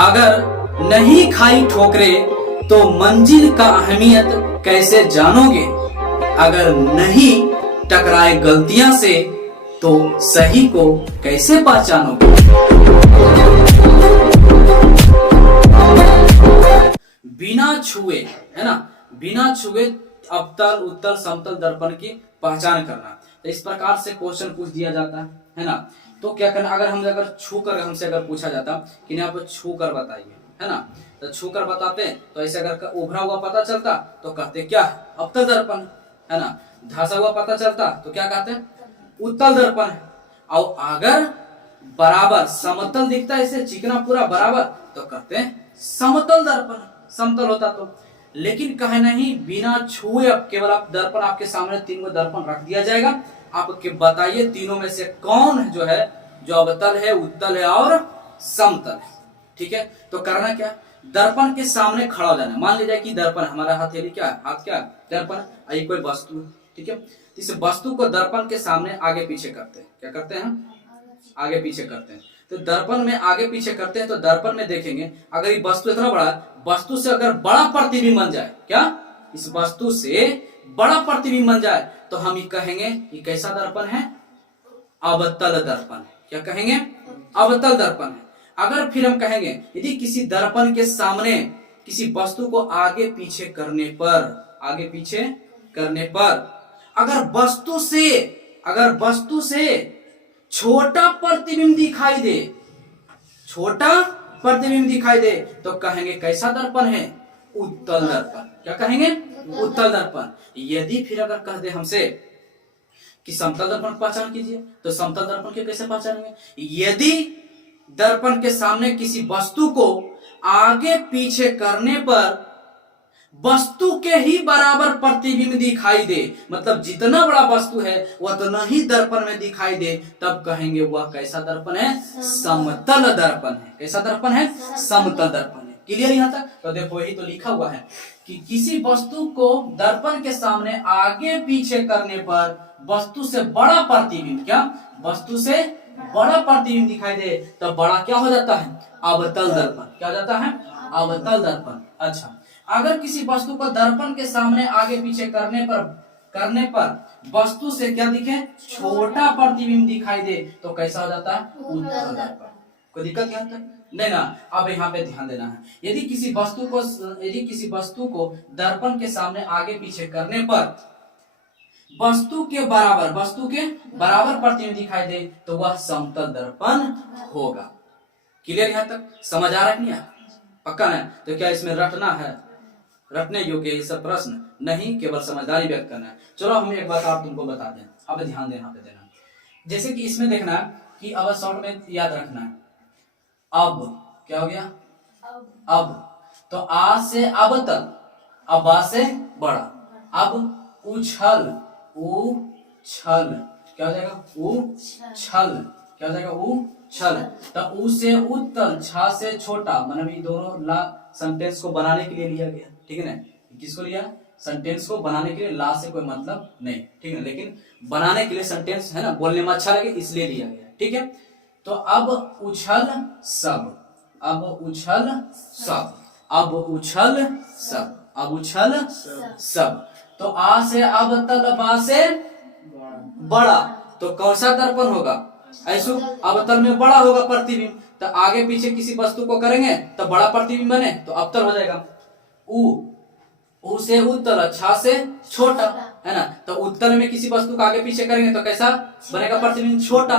अगर नहीं खाई ठोकरे तो मंजिल का अहमियत कैसे जानोगे। अगर नहीं टकराए गलतियां से तो सही को कैसे पहचानोगे। बिना छुए, है ना, बिना छुए अवतल उत्तल समतल दर्पण की पहचान करना। तो इस प्रकार से क्वेश्चन पूछ दिया जाता है ना। तो क्या करना, अगर छू कर हमसे अगर पूछा जाता कि नहीं आप छू कर बताइए, है ना, तो छू कर बताते तो ऐसे अगर उभरा हुआ पता चलता तो कहते क्या, अवतल दर्पण, है ना। धंसा हुआ पता चलता तो क्या कहते हैं, उत्तल दर्पण। और अगर बराबर समतल दिखता है, ऐसे चिकना पूरा बराबर, तो कहते हैं समतल दर्पण, समतल होता तो। लेकिन कहे नहीं, बिना छुए अब केवल आप दर्पण आपके सामने 3 दर्पण रख दिया जाएगा, आप बताइए तीनों में से कौन जो है जो अवतल है, उत्तल है और समतल है। ठीक है, तो करना क्या, दर्पण के सामने खड़ा हो जाना। मान लीजिए कि दर्पण हमारा हथेली क्या है, हाथ क्या है, दर्पण, आई कोई वस्तु है, ठीक है। इस वस्तु को दर्पण के सामने आगे पीछे करते हैं, क्या करते हैं, आगे पीछे करते हैं। तो दर्पण में आगे पीछे करते हैं तो दर्पण में देखेंगे, अगर ये वस्तु इतना बड़ा है, वस्तु से अगर बड़ा प्रतिबिंब बन जाए, क्या इस वस्तु से बड़ा प्रतिबिंब बन जाए, तो हम ये कहेंगे ये कैसा दर्पण है, अवतल दर्पण है। क्या कहेंगे, अवतल दर्पण है। अगर फिर हम कहेंगे यदि किसी दर्पण के सामने किसी वस्तु को आगे पीछे करने पर, आगे पीछे करने पर अगर वस्तु से छोटा प्रतिबिंब दिखाई दे, छोटा प्रतिबिंब दिखाई दे, तो कहेंगे कैसा दर्पण है, उत्तल दर्पण। क्या कहेंगे, उत्तल दर्पण। यदि फिर अगर कह दे हमसे कि समतल दर्पण पहचान कीजिए, तो समतल दर्पण के कैसे पहचानेंगे, यदि दर्पण के सामने किसी वस्तु को आगे पीछे करने पर वस्तु के ही बराबर प्रतिबिंब दिखाई दे, मतलब जितना बड़ा वस्तु है उतना ही दर्पण में दिखाई दे, तब कहेंगे वह कैसा दर्पण है, समतल दर्पण है। कैसा दर्पण है, समतल दर्पण है। क्लियर यहाँ तक। तो देखो यही तो लिखा हुआ है कि किसी वस्तु को दर्पण के सामने आगे पीछे करने पर वस्तु से बड़ा प्रतिबिंब, क्या वस्तु से बड़ा प्रतिबिंब दिखाई दे, तब बड़ा क्या हो जाता है, अवतल दर्पण। क्या हो जाता है, अवतल दर्पण। अच्छा, अगर किसी वस्तु को दर्पण के सामने आगे पीछे करने पर वस्तु से क्या दिखे, छोटा प्रतिबिंब दिखाई दे, तो कैसा हो जाता है, उत्तल दर्पण। कोई दिक्कत यहाँ तक नहीं ना। अब यहाँ पे ध्यान देना है, यदि किसी वस्तु को दर्पण के सामने आगे पीछे करने पर वस्तु के बराबर प्रतिबिंब दिखाई दे, तो वह समतल दर्पण होगा। क्लियर यहाँ तक, समझ आ रहा है नहीं, पक्का है। तो क्या इसमें रटना है, रटने योग्य ये सब प्रश्न नहीं, केवल समझदारी व्यक्त करना है। चलो हम एक बात आप तुमको बता दें, अब ध्यान देना पे देना। जैसे कि इसमें देखना कि अब शॉर्ट में याद रखना है, अब क्या हो गया, अब तो आ से अवतल, अब आ से बड़ा, अब उछल, क्या हो जाएगा, उछल, क्या हो जाएगा, उछल। तो उ से उत्तल, छा से छोटा, मतलब ये दोनों ला सेंटेंस को बनाने के लिए लिया गया, ठीक है ना। किसको लिया, सेंटेंस को बनाने के लिए, ला से कोई मतलब नहीं, ठीक है, लेकिन बनाने के लिए सेंटेंस, है ना, बोलने में अच्छा लगे इसलिए लिया गया, ठीक है। तो अब उछल सब, अब उछल सब, अब उछल सब, अब उछल सब। तो आ से अवतल, बा से बड़ा, तो कौन सा दर्पण होगा, ऐसो अवतल में बड़ा होगा प्रतिबिंब, तो आगे पीछे किसी वस्तु को करेंगे तो बड़ा प्रतिबिंब बने तो अवतल हो जाएगा। उ से उत्तल, छा से छोटा, है ना, तो उत्तल में किसी वस्तु को आगे पीछे करेंगे तो कैसा बनेगा प्रतिबिंब, छोटा।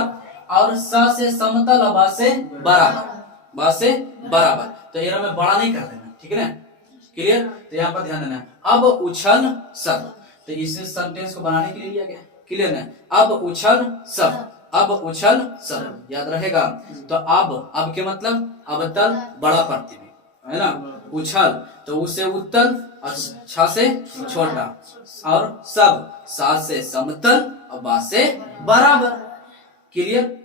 और स से समतल, बा से बराबर, बा से बराबर, तो ये में बड़ा नहीं कर देना, ठीक है ना। क्लियर, तो यहाँ पर ध्यान देना है। अब उछल सब, तो इसे सेंटेंस को बनाने के लिए लिया गया, क्लियर ना। अब उछल सब, अब उछल सब, याद रहेगा। तो अब के मतलब अवतल बड़ा प्रतिबिंब, है ना। उछल तो उसे उत्तल, और छा से छोटा, और सब, सा से समतल और बा से बराबर। क्लियर।